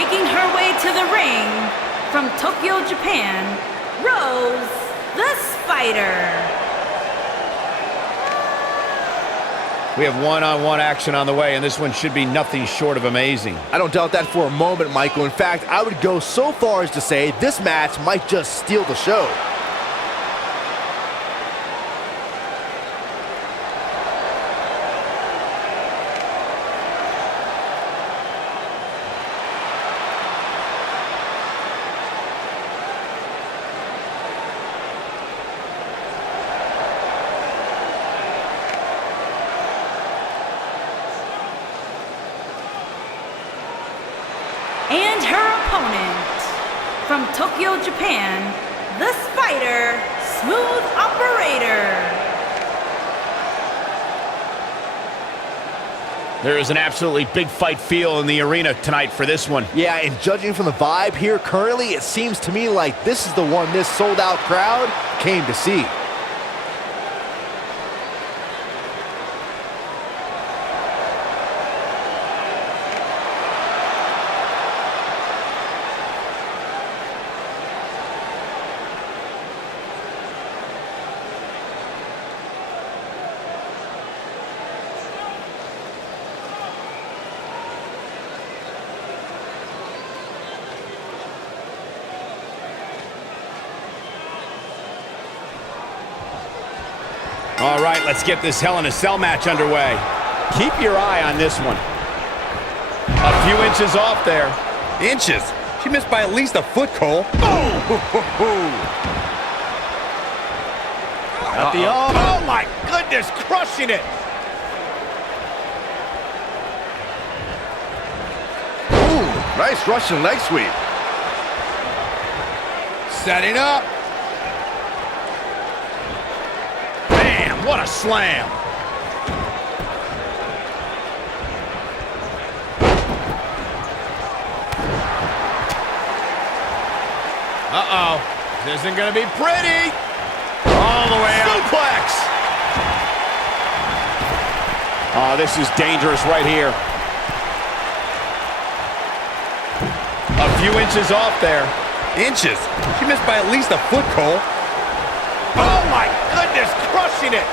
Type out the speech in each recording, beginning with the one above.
Making her way to the ring from Tokyo, Japan, Rose the Spider. We have one-on-one action on the way, and this one should be nothing short of amazing. I don't doubt that for a moment, Michael. In fact, I would go so far as to say this match might just steal the show. And her opponent, from Tokyo, Japan, the Spider, Smooth Operator. There is an absolutely big fight feel in the arena tonight for this one. Yeah, and judging from the vibe here currently, it seems to me like this is the one this sold-out crowd came to see. All right, let's get this Hell in a Cell match underway. Keep your eye on this one. A few inches off there. Inches? She missed by at least a foot, Cole. At the oh my goodness, crushing it. Ooh, nice Russian leg sweep. Setting up. Bam, what a slam. Uh-oh, this isn't gonna be pretty. All the way out. Suplex. Oh, this is dangerous right here. A few inches off there. Inches? She missed by at least a foot, Cole. Oh my goodness, crushing it.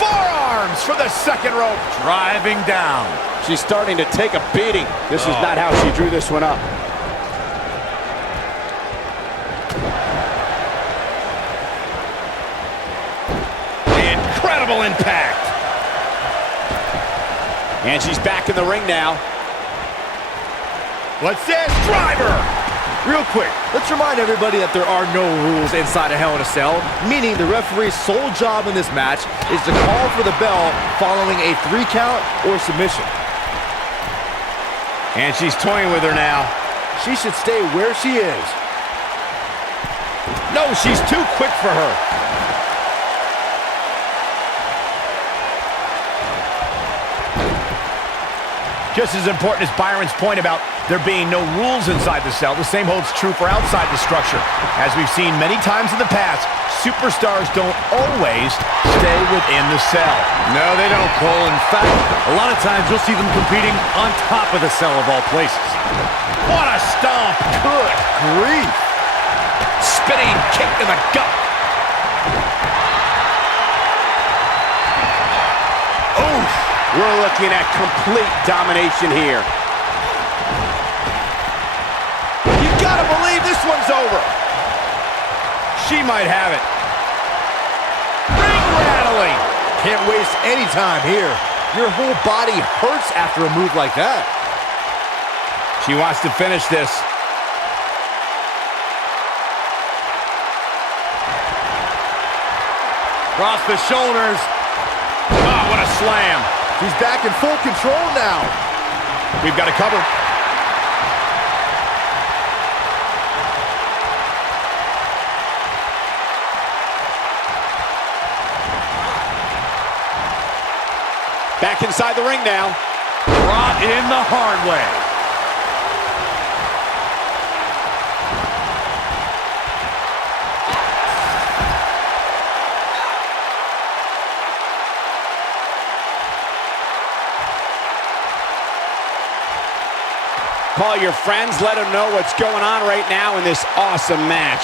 Forearms for the second rope. Driving down. She's starting to take a beating. This is not how she drew this one up. Incredible impact. And she's back in the ring now. What's this? Driver! Real quick, let's remind everybody that there are no rules inside a Hell in a Cell, meaning the referee's sole job in this match is to call for the bell following a 3 count or submission. And she's toying with her now. She should stay where she is. No, she's too quick for her. Just as important as Byron's point about there being no rules inside the cell, the same holds true for outside the structure. As we've seen many times in the past, superstars don't always stay within the cell. No, they don't, Cole. In fact, a lot of times you'll see them competing on top of the cell of all places. What a stomp! Good grief. Spinning kick to the gut. Oof! We're looking at complete domination here. You gotta believe this one's over. She might have it. Ring rattling. Can't waste any time here. Your whole body hurts after a move like that. She wants to finish this. Across the shoulders. Oh, what a slam. She's back in full control now. We've got a cover. Back inside the ring now. Brought in the hard way. Call your friends, let them know what's going on right now in this awesome match.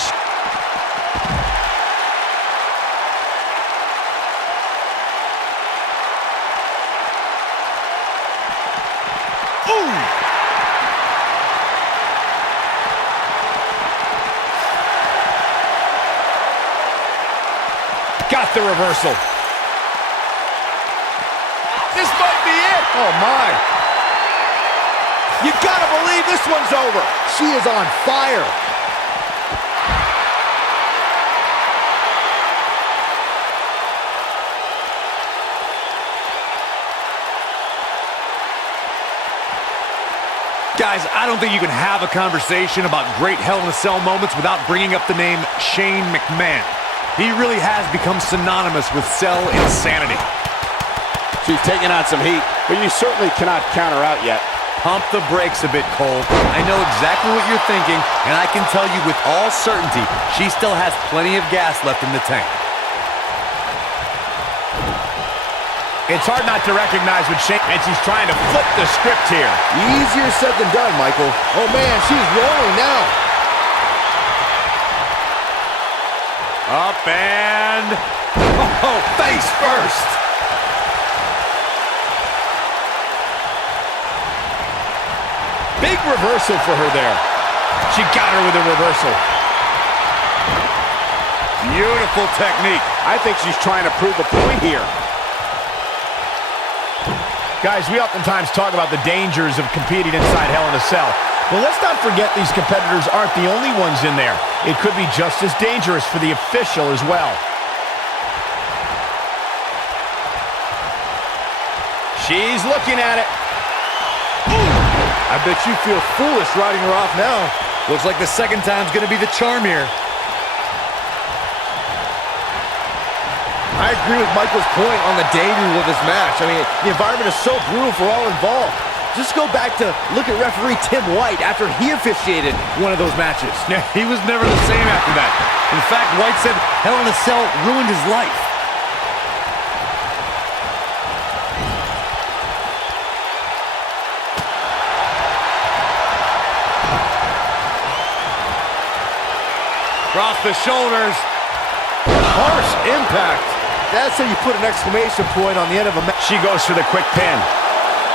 Ooh! Got the reversal. This might be it. Oh, my. You gotta believe this one's over. She is on fire. Guys, I don't think you can have a conversation about great Hell in a Cell moments without bringing up the name Shane McMahon. He really has become synonymous with cell insanity. She's taking on some heat, but you certainly cannot count her out yet. Pump the brakes a bit, Cole. I know exactly what you're thinking, and I can tell you with all certainty, she still has plenty of gas left in the tank. It's hard not to recognize what Shane, and she's trying to flip the script here. Easier said than done, Michael. Oh, man, she's rolling now. Up and... oh, face first! Big reversal for her there. She got her with a reversal. Beautiful technique. I think she's trying to prove a point here. Guys, we oftentimes talk about the dangers of competing inside Hell in a Cell. But let's not forget these competitors aren't the only ones in there. It could be just as dangerous for the official as well. She's looking at it. I bet you feel foolish riding her off now. Looks like the second time's gonna be the charm here. I agree with Michael's point on the dangers of this match. I mean, the environment is so brutal for all involved. Just go back to look at referee Tim White after he officiated one of those matches. Yeah, he was never the same after that. In fact, White said Hell in a Cell ruined his life. Across the shoulders. Harsh impact. That's how you put an exclamation point on the end of a match. She goes for the quick pin.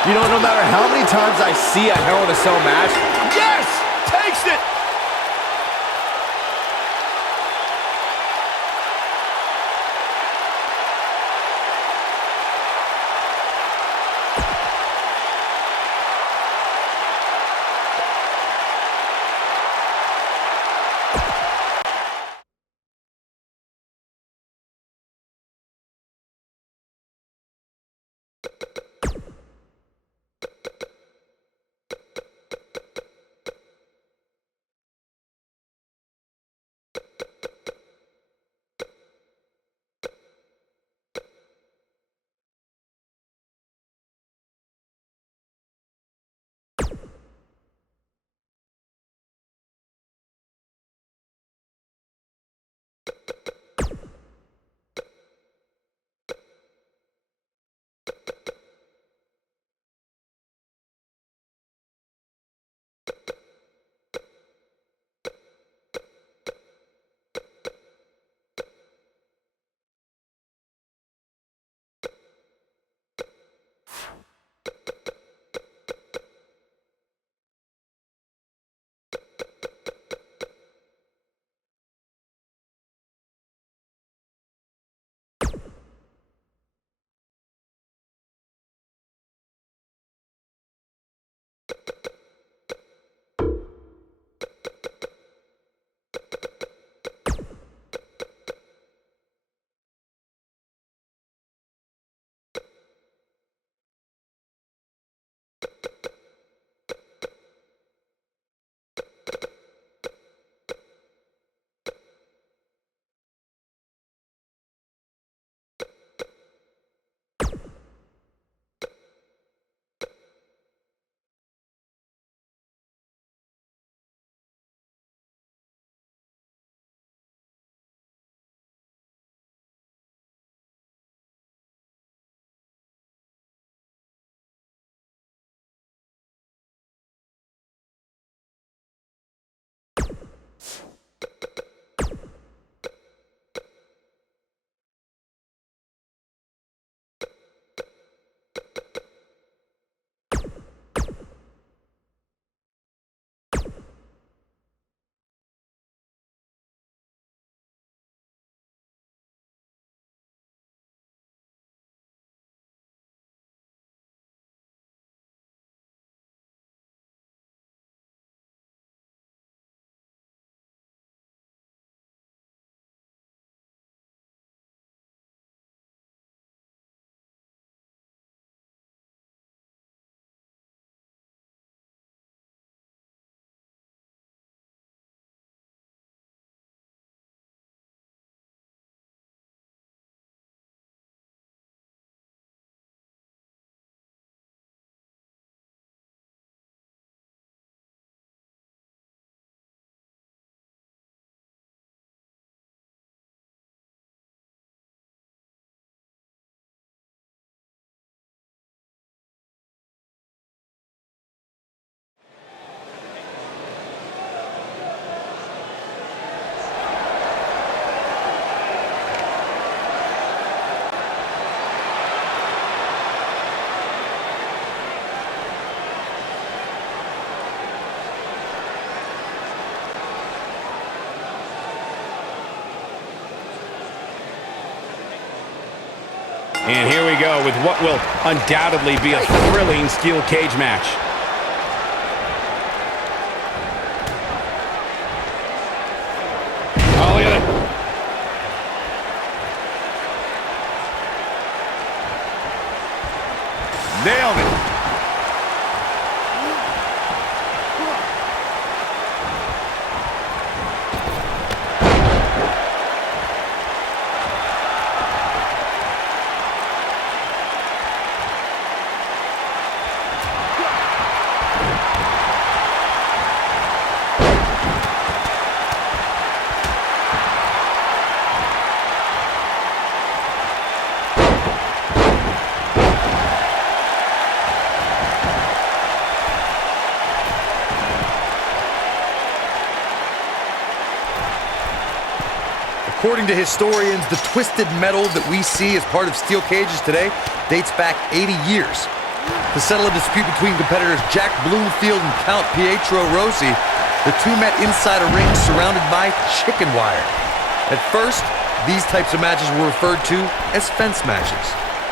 You know, no matter how many times I see a Hell in a Cell match, Yes! Takes it! And here we go with what will undoubtedly be a thrilling steel cage match. Oh, look at it. Nailed it. According to historians, the twisted metal that we see as part of steel cages today dates back 80 years. To settle a dispute between competitors Jack Bloomfield and Count Pietro Rossi, the two met inside a ring surrounded by chicken wire. At first, these types of matches were referred to as fence matches.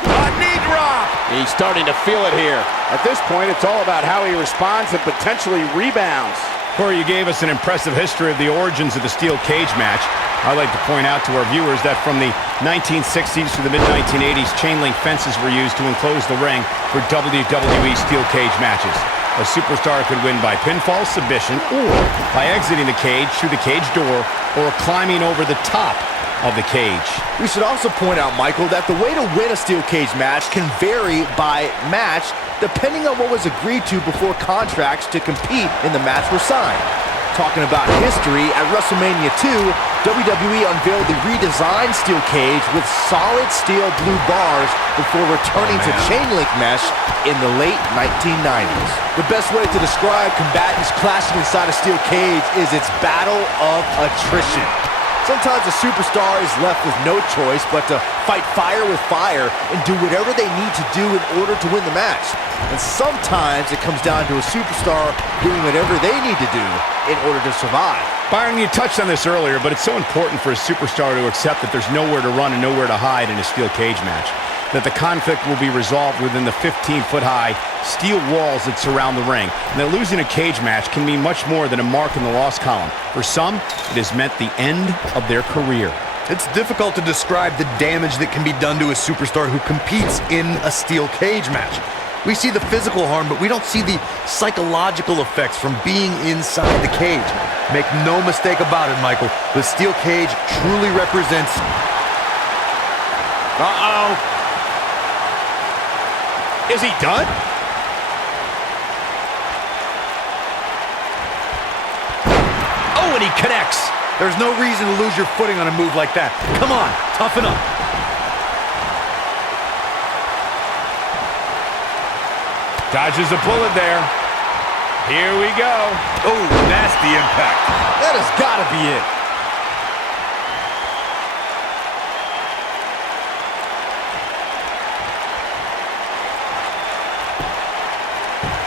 A knee drop! He's starting to feel it here. At this point, it's all about how he responds and potentially rebounds. Corey, you gave us an impressive history of the origins of the steel cage match. I'd like to point out to our viewers that from the 1960s to the mid-1980s, chain link fences were used to enclose the ring for WWE steel cage matches. A superstar could win by pinfall, submission, or by exiting the cage through the cage door or climbing over the top of the cage. We should also point out, Michael, that the way to win a steel cage match can vary by match depending on what was agreed to before contracts to compete in the match were signed. Talking about history, at WrestleMania 2, WWE unveiled the redesigned steel cage with solid steel blue bars before returning to chain link mesh in the late 1990s. The best way to describe combatants clashing inside a steel cage is its battle of attrition. Sometimes a superstar is left with no choice but to fight fire with fire and do whatever they need to do in order to win the match. And sometimes it comes down to a superstar doing whatever they need to do in order to survive. Byron, you touched on this earlier, but it's so important for a superstar to accept that there's nowhere to run and nowhere to hide in a steel cage match. That the conflict will be resolved within the 15-foot-high steel walls that surround the ring. And that losing a cage match can mean much more than a mark in the loss column. For some, it has meant the end of their career. It's difficult to describe the damage that can be done to a superstar who competes in a steel cage match. We see the physical harm, but we don't see the psychological effects from being inside the cage. Make no mistake about it, Michael. The steel cage truly represents... Uh-oh. Is he done? Oh, and he connects. There's no reason to lose your footing on a move like that. Come on, toughen up. Dodges a bullet there. Here we go. Oh, nasty impact. That has got to be it.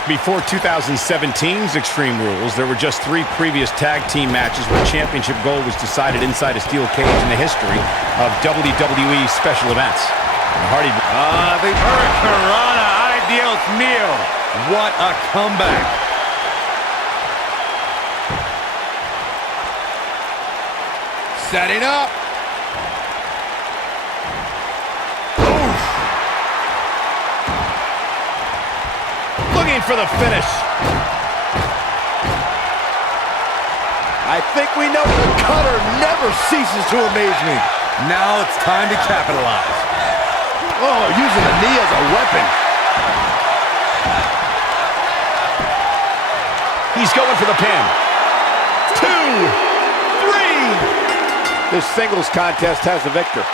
Before 2017's Extreme Rules, there were just 3 previous tag team matches where championship gold was decided inside a steel cage in the history of WWE special events. The Hurricanrana, ay Dios mío. What a comeback. Setting up. Looking for the finish. I think we know the cutter never ceases to amaze me. Now it's time to capitalize. Oh, using the knee as a weapon. He's going for the pin. 2, 3. This singles contest has a victor.